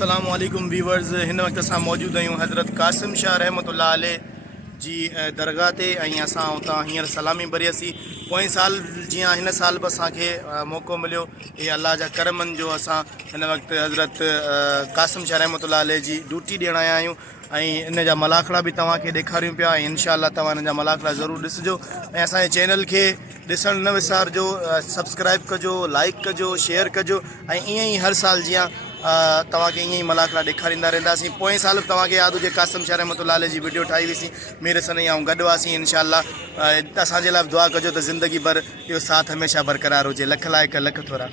अस्सलामु अलैकुम वीवर्स। हिन वक्त असां मौजूद आहियूं हज़रत कासिम शाह रहमतुल्लाह अलैह जी दरगाह ते ऐं असां उतां हींअर सलामी भरियसीं। पोएं साल जियां हिन साल बि असांखे मौक़ो मिलियो, इहे अल्लाह जा करमनि जो असां हिन वक़्तु हज़रत कासिम शाह रहमतुल्लाह अलैह जी ड्यूटी ॾियण आया आहियूं ऐं इन जा मलाखड़ा बि तव्हांखे ॾेखारियूं पिया ऐं इंशाअल्लाह तव्हां हिन जा मलाखड़ा ज़रूरु ॾिसिजो ऐं असांजे चैनल खे ॾिसणु न विसारिजो। सब्सक्राइब कजो, लाइक कजो, शेयर कजो ऐं ईअं ई हर साल जीअं तव्हांखे ईअं ई मलाखड़ा ॾेखारींदा रहंदासीं। पोएं साल बि तव्हांखे यादि हुजे कासिम शाह रहमतुल्लाह अलैह जी वीडियो ठाही हुईसीं, मेरे सनई ऐं गॾु हुआसीं। इंशाअल्लाह असांजे लाइ दुआ कजो त ज़िंदगी भर इहो साथ हमेशह बरक़रार हुजे। लख लाइक लख थोरा।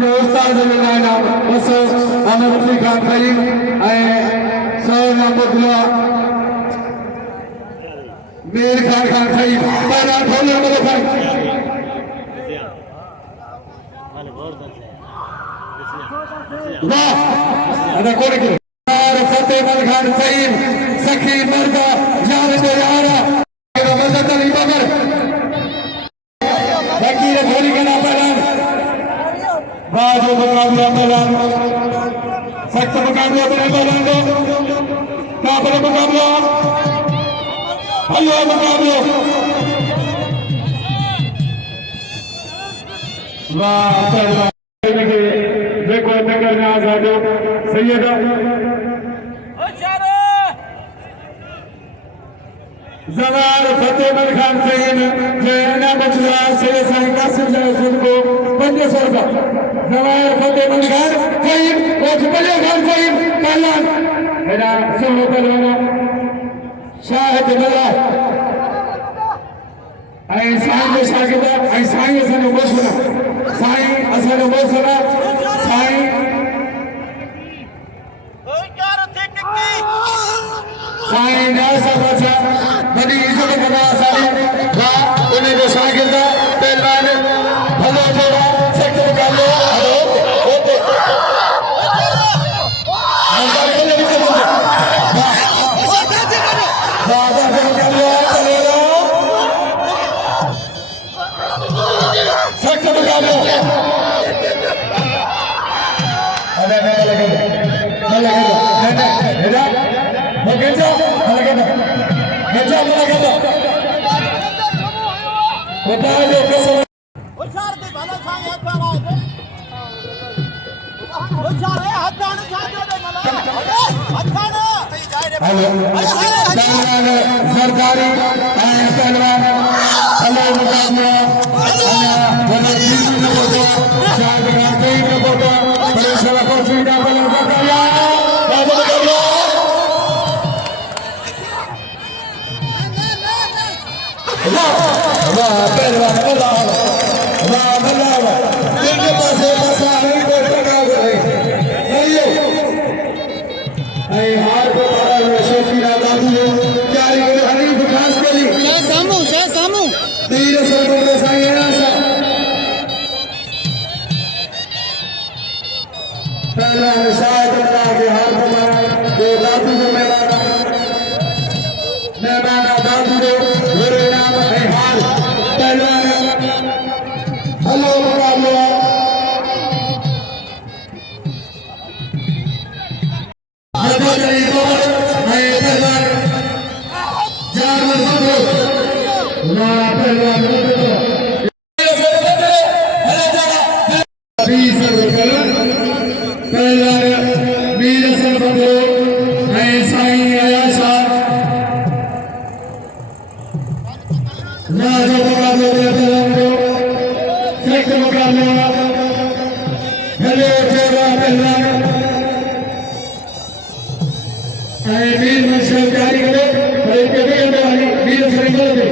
ये उस्ताद लाइना बस आमिर अली खान भाई सौ नंबर दुआ मीर खान भाई पहला ढोल नंबर भाई वाह अदा कोड के और फतेह खान सईद सखी मर्दा यार तो यारा मदद नहीं मगर बाकी रे थोड़ी के ना पहला बाजू मुकाबला पहला सख्त मुकाबला बने पहला का बड़ा मुकाबला हल्ला मुकाबला वाह पहला देखो नगर में आजादो सैयदा जवार फतेह खान सैयद जैना बचला से साईं कासिम जसूल को 500 रुपया जवार फतेह खान सैयद और फतेह खान सैयद पहलवान मेरा सोनो पहलवान शाहिद बला आई साईं के शागिर्द आई साईं असन मोसला साईं असन मोसला साईं साईं नासा बचा बड़ी इज्जत करना साईं का उन्हें जो शागिर्द पहलवान भलो जोड़ा सेक्टर का लो होते सेक्टर का लो अरे मैं लगे Geja, बताइए कैसे उछाल के भला सांगे पावा दे उछाल है हथाने छाजो दे मला हथाने हेलो सरकारी पहलवान हेलो मुकाबला बने जीत न बोतो शायद राते न बोतो बड़े सारा को सीधा बना बताया बाबू मुकाबला वाह पहलवान वाह वाह इनके पास है बसा नहीं कोई टका नहीं नहीं हार को बड़ा है शेखी राजा जी प्यारी के हरीफ खास के लिए सामू तीर सरबत में साईं आशा पहला शायद के हार को मारा ये दादू को मैं दादू को मेरे नाम है हार पहलवान हेलो मुकाबला हेलो जरी गोबर मैं पहलवान जानवर बंदो वाह पहलवान बंदो बीस रुपये पहलवान वीर सर बंदो मैं साईं आशा राजा मुकाबला पहलवान सेक्टर मुकाबला हेलो जोड़ा पहलवान वीर मंशल जारी करो और एक भी वाली वीर सरिंगल दे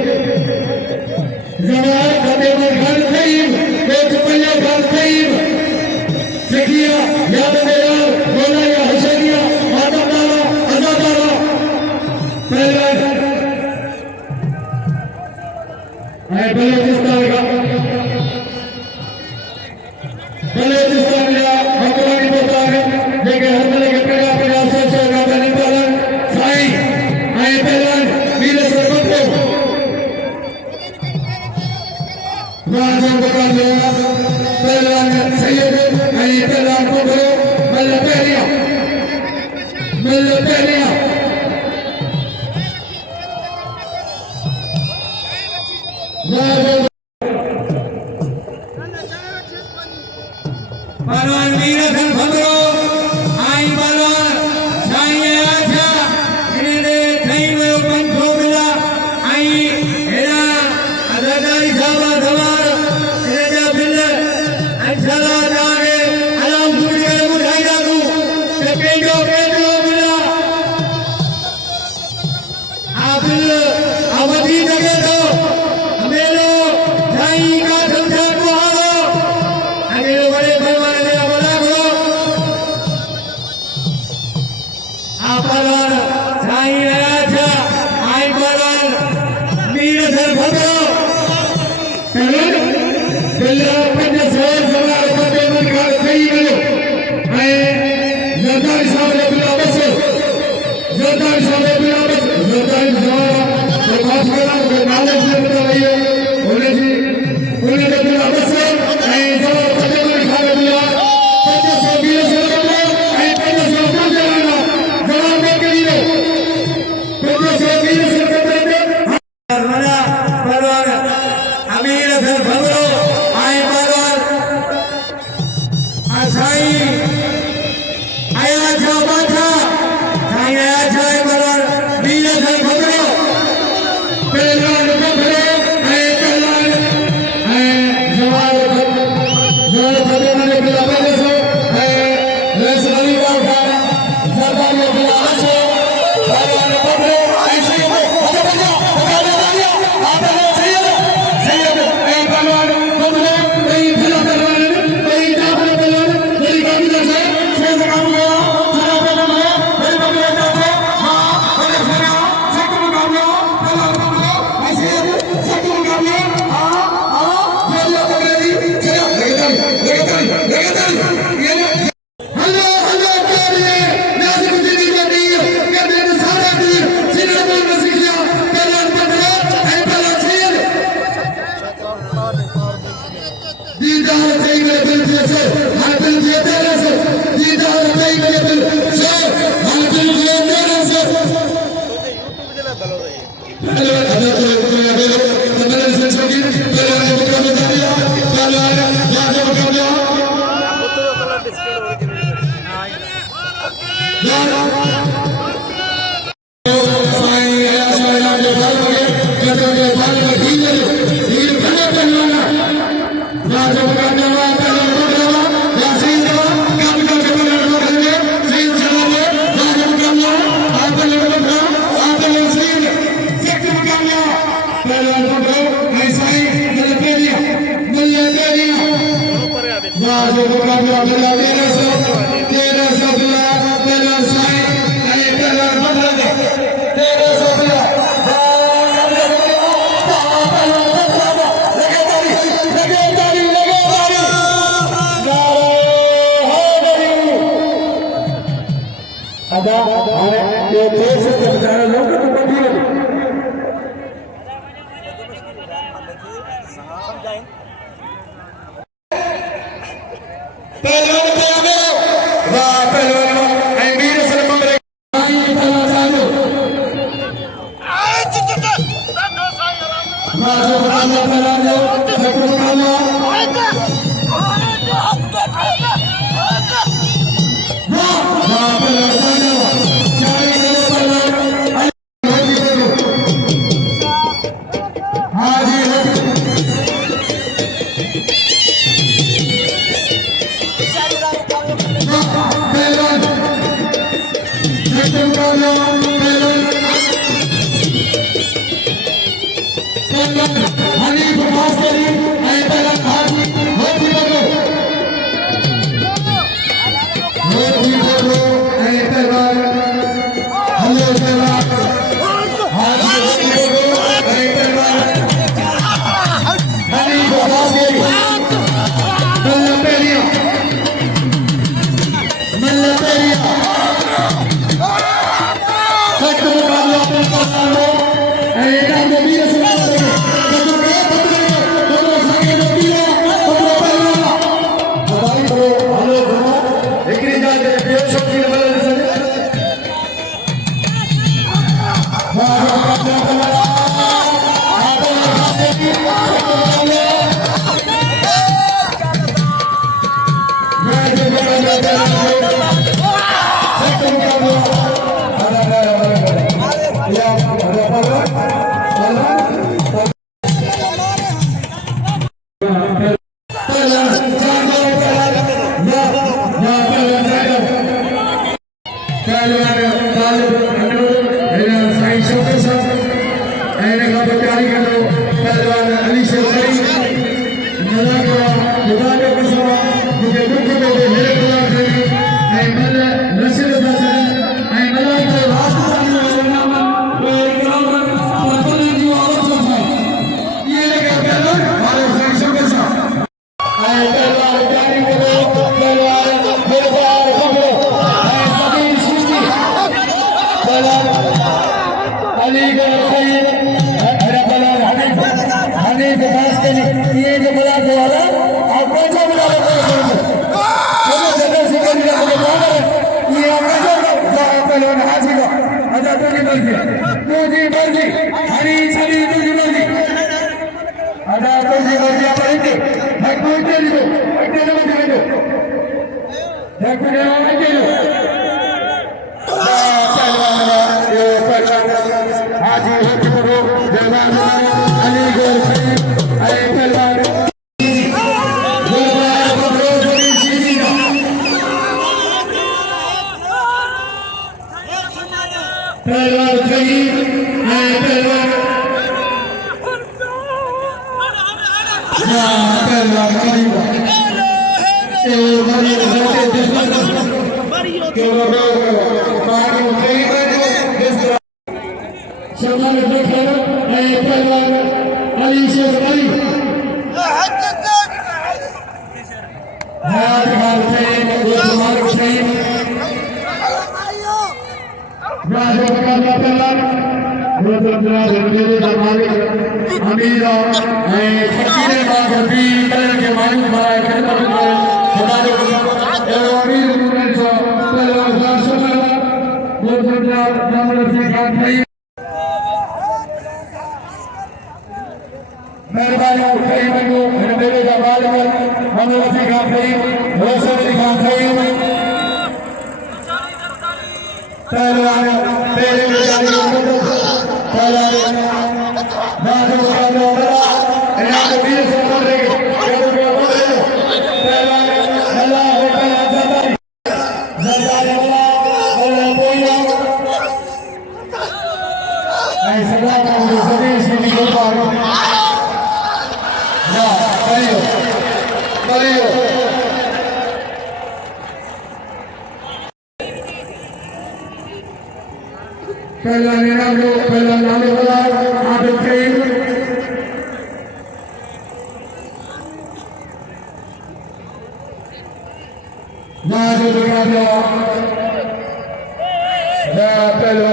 जवान फतेह खान सईद कोच पहिया खान सईद सखिया याद यार बोला या हुसैनिया माता तारा अजादारा पहलवान बलूचिस्तान का बलूचिस्तान का भगवानी बोलता है लेकिन हर तरह के प्रकार से गाने पालन साईं आए पहलवान वीर सरबत को राजा मुकाबला पहलवान सैयद आए पहलवान को भरो मल्ल पहलिया पहलवान वीर सिंह भद्रो आई पहलवान साईं आशा इन्हें थई में पंखो मिला आई हेरा अदाकारी साहबा सवार इन्हें जा बिल अंशला जागे अलाम सुन के मुझाई दादू के केंद्रो मिला आ बिल अवधि जगे दो हमें लो साईं का संसार को हारो हमें बड़े भगवान वीर सरकते राणा पहलवान अमीर सर भगरो आई पहलवान साई आया छा बाछा साई आया छा पहलवान वीर सर भगरो पहलवान भगरो आई पहलवान आई जवान सभी मने के लाभे सो आई रेस वाली का सरदार के लाभे सो पहलवान भगरो ऐसे ही आजा बजा पकड़ लिया आप सही है आई पहलवान भगरो नहीं भला पहलवान नहीं दाखल पहलवान मेरी कामी जैसे शेर काम गया सारा पहलवान है मेरे बगल में जाते हां बड़े सारा सेकंड काम गया पहलवान भगरो ऐसे सेकंड काम गया हां खेल पकड़ ली चलो लगातार ये हेलो हेलो तेरे नाज़ गुजरी गई कहते हैं सारा दिन जिन्हें बोल मसीहा पहलवान भगरो ऐ पहलवान शेर दीदार तेरी मेरे दिल से हर दिल से तेरे से दीदार तेरी मेरे दिल से हर दिल से तेरे से हेलो हेलो हेलो मेरे संस्कृति पहलवान को बता दिया पहलवान याद बता दिया साईं आया साईं के बाल में कदम के बाल में हीर भले पहलवान राजा का जवान पहलवान भगरो या सीन काम का पहलवान भगरो सीन चलावे राजा का आप पहलवान भगरो आप पहलवान सीन सेक्टर का पहलवान भगरो ऐसा ही मिल पेरिया राजा का पहलवान तेरा सबला पहलवान साईं ऐ पहलवान भगरो तेरा सबला ये देश के बेचारे लोग तो बंदी है पहलवान पे आवे वाह पहलवान आई वीर सलमान रे आई पहलवान साहब आज जितते दो साई वाह जो पहलवान सेकंड काला पहलवान हाजी को आजाद करके आणि छाली तुझी मर्जी आता तुझी मर्जी आपण इथे धक्कून दिलो वाटेला मध्ये गेलो धक्कून गेलो हाजी हुकुरो जवान अली गोर अरे पहलवान पहलवान सही है पहलवान पहलवान मरीवा ए मरीवा होते दुश्मन के लोगों मारो कई शमाल देखो है पहलवान अली शेख अली हाथ हाथ से मार से राजा का पहलवान रोजमर्रा मेरे दरबार अमीर है फकीर बागबी तरह के मालिक बनाए खिदमत में खुदा ने अमीर ने जो पहलवान शासन रोजमर्रा मामले से काम नहीं मेहरबानी कई बनो मेरे दरबार में मामले से काम नहीं रोशन से काम नहीं पहलवान तेरे विचार पहलवान राजू राजू इनाम वीर से बोल रहे पहलवान अल्लाह पहलवान जरदारी अल्लाह बोलो ऐसा ना मुझे सभी सीधी को पारो ना करियो करियो पहला नाम लो पहला नाम बोला आदत कई नाजो दुनिया दो ना पहला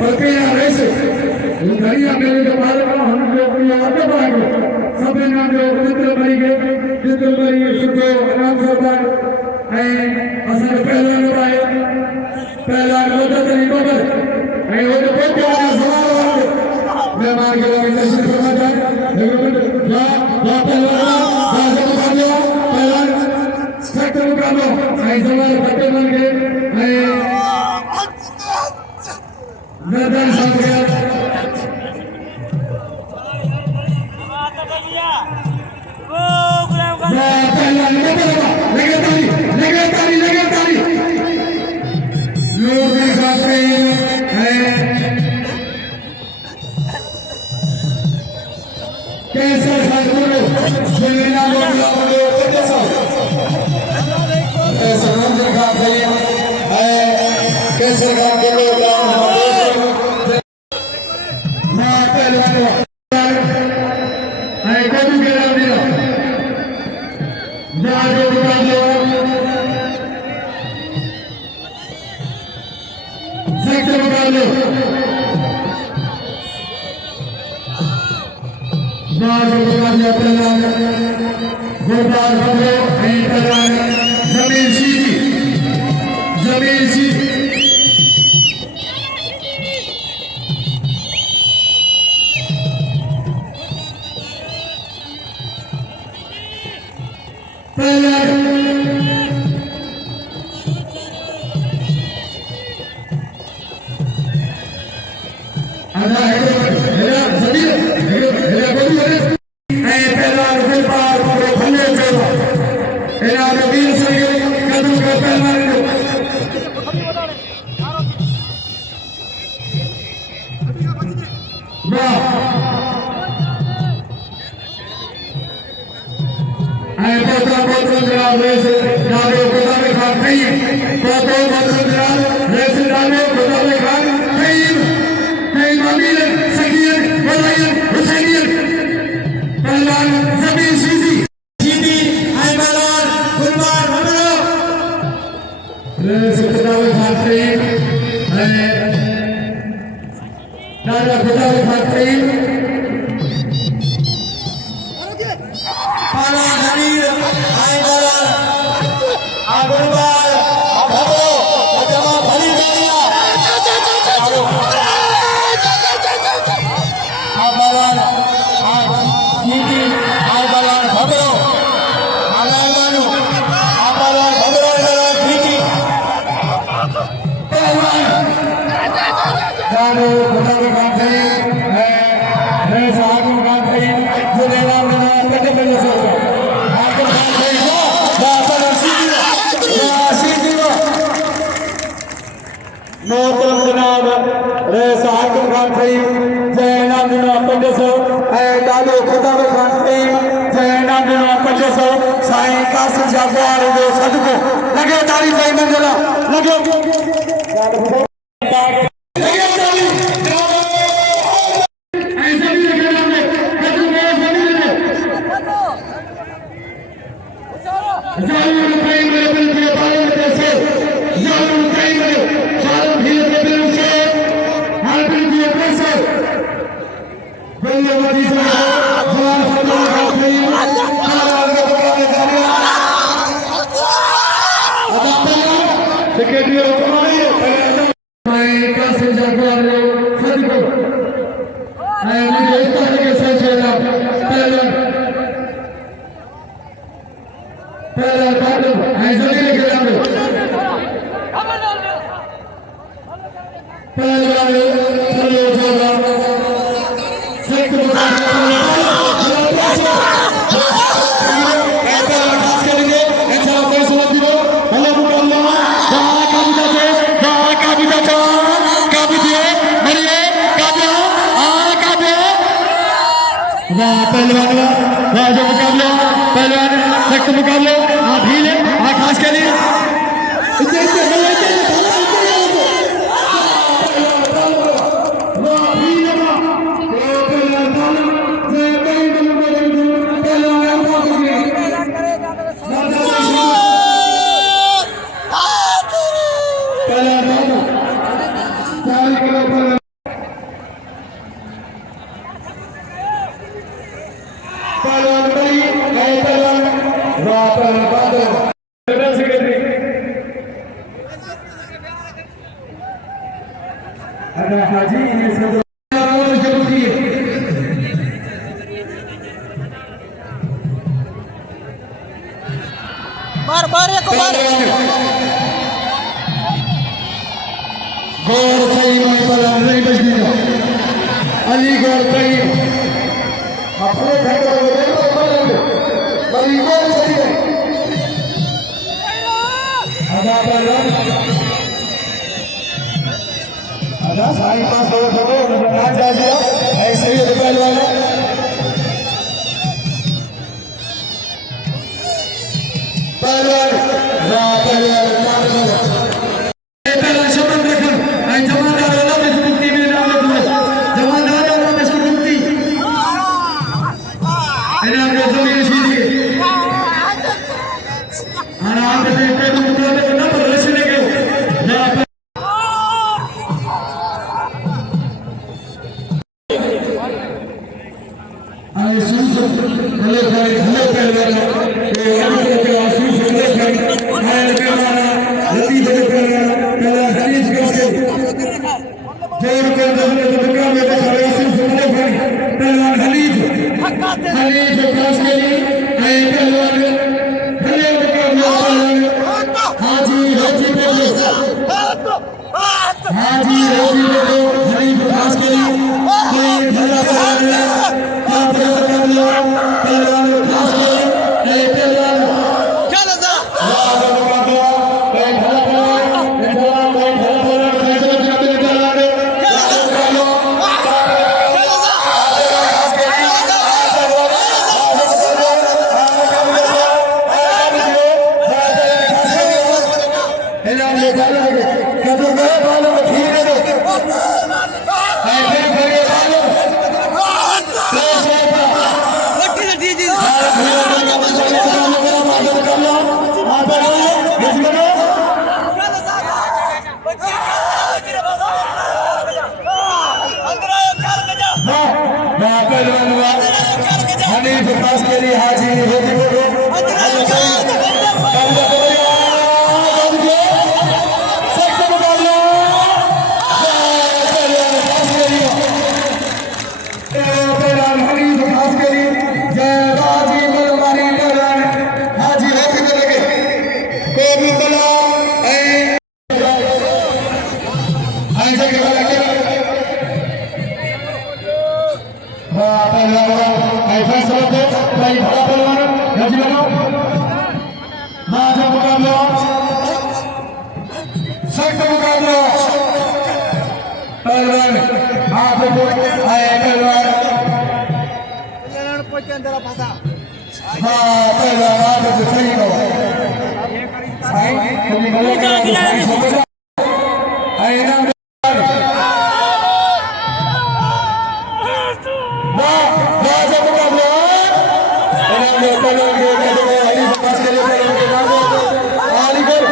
पतिया ऐसे घरिया मेरे के बारे में हम लोग ये आगे बढ़े सब नाम जो मित्र बनी गए सुखो नाम सरदार ऐ असल पहला आए पहला होता नहीं बबल ऐ हो तो बहुत बड़ा सवाल मैं मान के लोग तशरीफ फरमाता लेकिन या पहला राजा मुकाबला पहला सेक्टर मुकाबला ऐ सवाल पट्टे बन गए ऐ नदर साहब के पहला लगातारी लोग भी खाते हैं कैसे बोलो जमीना बोलो कैसे लोग खाते हैं कैसे काम बोलो मैं पहलवान है कभी के नाम दिया जादू का जो सेक्टर मुकाबले जादू का जो पहलवान गोपाल बंदो है पहलवान जमीन सीधी पहलवान आधा हेला जमीन हेला बोली है पहलवान गोपाल बंदो भले चलो हेला वीर से कदम का पहलवान वाह ऐ बहुत जनाब रेस डालो खुदा में खान नहीं बहुत जनाब रेस डालो खुदा में खान नहीं मामीर सकीर वलायत हुसैनियत पहलवान जमीन सीधी ऐ पहलवान गुलबार हमलो रेस खुदा में खान नहीं दादा खुदा में खान नहीं पहलवान जमीर ऐ पहलवान गुलबार हमलो Lalu Putawi Kantri, Reza Agung Kantri, Jendela Menara PT Penyusul. Agung Kantri, Bapak Siti, Motor Janaab, Reza Agung Kantri, Jendela Menara Penyusul. Lalu Putawi Kantri, Jendela Menara Penyusul. Sai Kasim Jaguar itu satuku. Lagi tali saya menjala, lagi. पहलवान सख्त मुकाबले ढील है खास के लिए बार एक बार गौर सही पर नहीं बच गया अली गौर सही अपने अली गौर सही है आधा साई पास हो ना जा दिया ऐसे ही पहलवान ऐसा सब भाई भला पहलवान गज लगाओ मुकाबला सख्त मुकाबला पहलवान हाथ आए पहलवान हाँ पहलवान हाथ सही हो आली करे